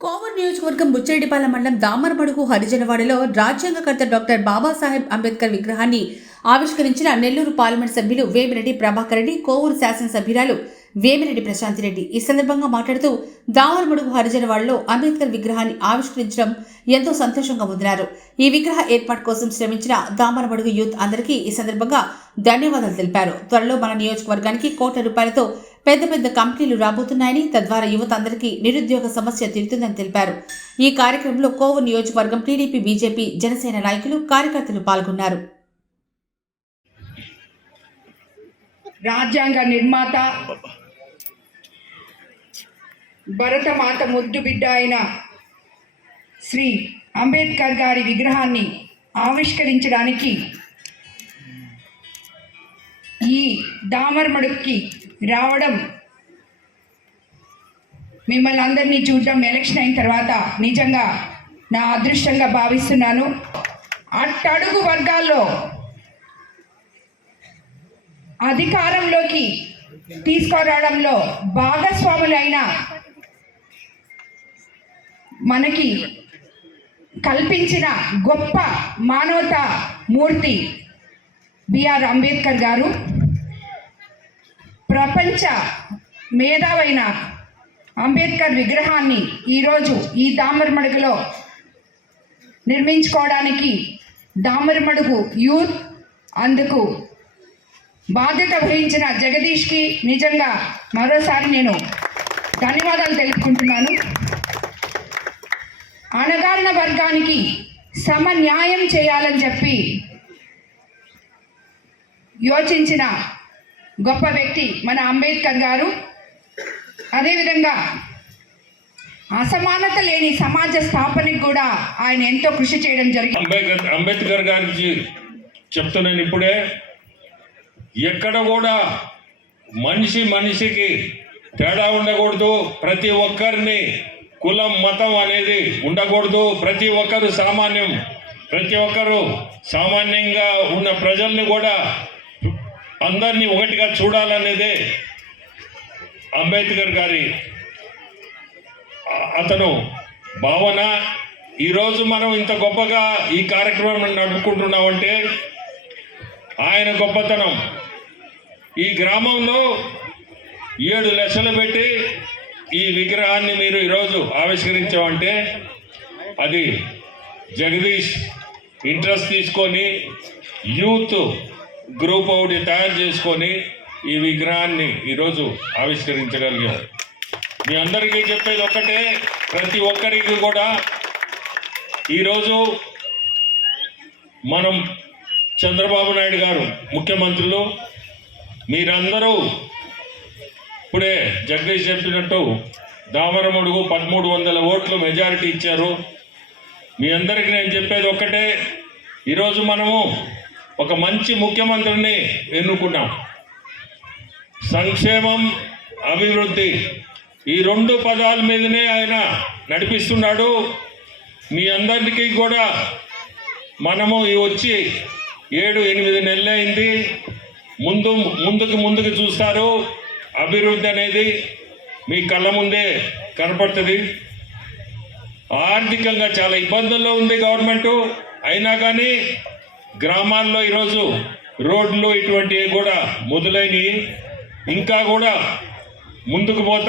కోవూరు నియోజకవర్గం బుచ్చిరెడ్డిపాలెం మండలం దామరబడుగు హరిజనవాడలో రాజ్యాంగకర్త డాక్టర్ బాబాసాహెబ్ అంబేద్కర్ విగ్రహాన్ని ఆవిష్కరించిన నెల్లూరు పార్లమెంట్ సభ్యులు వేమిరెడ్డి ప్రభాకర్ రెడ్డి కోవూరు శాసనసభ్యురాలు వేమిరెడ్డి ప్రశాంతి రెడ్డి. ఈ సందర్భంగా మాట్లాడుతూ దామరమడుగు హరిజనవాడలో అంబేద్కర్ విగ్రహాన్ని ఆవిష్కరించడం ఎంతో సంతోషంగా ఉందన్నారు. ఈ విగ్రహ ఏర్పాటు కోసం శ్రమించిన దామరమడుగు యూత్ అందరికీ ఈ సందర్భంగా ధన్యవాదాలు తెలిపారు. త్వరలో మన నియోజకవర్గానికి కోట్ల రూపాయలతో పెద్ద పెద్ద కంపెనీలు రాబోతున్నాయని తద్వారా యువత అందరికీ నిరుద్యోగ సమస్య తీరుతుందని తెలిపారు. ఈ కార్యక్రమంలో కోవు నియోజకవర్గం టీడీపీ బీజేపీ జనసేన నాయకులు కార్యకర్తలు పాల్గొన్నారు. రాజ్యాంగ నిర్మాత భరతమాత ముద్దు బిడ్డ అయిన శ్రీ అంబేద్కర్ గారి విగ్రహాన్ని ఆవిష్కరించడానికి ఈ దామరమడుక్కి రావడం. మిమ్మల్ని అందరినీ చూడడం ఎలక్షన్ అయిన తర్వాత నిజంగా నా అదృష్టంగా భావిస్తున్నాను. అట్టడుగు వర్గాల్లో అధికారంలోకి తీసుకురావడంలో భాగస్వాములైన మనకి కల్పించిన గొప్ప మానవతా మూర్తి బిఆర్ అంబేద్కర్ గారు. ప్రపంచ మేధావైన అంబేద్కర్ విగ్రహాన్ని ఈరోజు ఈ దామరమడుగులో నిర్మించుకోవడానికి దామరమడుగు యూత్ అందుకు బాధ్యత వహించిన జగదీష్కి నిజంగా మరోసారి నేను ధన్యవాదాలు తెలుపుకుంటున్నాను. అణగారిన వర్గానికి సమన్యాయం చేయాలని చెప్పి యోచించిన గొప్ప వ్యక్తి మన అంబేద్కర్ గారు. అదేవిధంగా అసమానత లేని సమాజ స్థాపనకి కూడా ఆయన ఎంతో కృషి చేయడం జరిగింది. అంబేద్కర్ అంబేద్కర్ గారికి చెప్తున్నాను ఇప్పుడే ఎక్కడ కూడా మనిషి మనిషికి తేడా ఉండకూడదు. ప్రతి ఒక్కరిని కులం మతం అనేది ఉండకూడదు. ప్రతి ఒక్కరు సామాన్యం ప్రతి ఒక్కరు సామాన్యంగా ఉన్న ప్రజల్ని కూడా అందరినీ ఒకటిగా చూడాలనేదే అంబేద్కర్ గారి అతను భావన. ఈరోజు మనం ఇంత గొప్పగా ఈ కార్యక్రమం నడుపుకుంటున్నామంటే ఆయన గొప్పతనం. ఈ గ్రామంలో ఏడు లక్షలు పెట్టి ఈ విగ్రహాన్ని మీరు ఈరోజు ఆవిష్కరించామంటే అది జగదీష్ ఇంట్రెస్ట్ తీసుకొని యూత్ గ్రూప్ ఒకటి తయారు చేసుకొని ఈ విగ్రహాన్ని ఈరోజు ఆవిష్కరించగలిగారు. మీ అందరికీ చెప్పేది ఒక్కటే ప్రతి ఒక్కరికి కూడా ఈరోజు మనం చంద్రబాబు నాయుడు గారు ముఖ్యమంత్రులు మీరందరూ ఇప్పుడే జగదీష్ చెప్పినట్టు దామరముడుగు పదమూడు వందల ఓట్లు మెజారిటీ ఇచ్చారు. మీ అందరికీ నేను చెప్పేది ఒక్కటే ఈరోజు మనము ఒక మంచి ముఖ్యమంత్రిని ఎన్నుకున్నాం. సంక్షేమం అభివృద్ధి ఈ రెండు పదాల మీదనే ఆయన నడిపిస్తున్నాడు. మీ అందరికీ కూడా మనము ఈ వచ్చి ఏడు ఎనిమిది నెలలైంది ముందు ముందుకు ముందుకు చూస్తారు. అభివృద్ధి అనేది మీ కళ్ళ ముందే కనపడుతుంది. ఆర్థికంగా చాలా ఇబ్బందుల్లో ఉంది గవర్నమెంటు. అయినా కానీ గ్రామాల్లో ఈరోజు రోడ్లు ఇటువంటివి కూడా మొదలైనవి. ఇంకా కూడా ముందుకు పోతా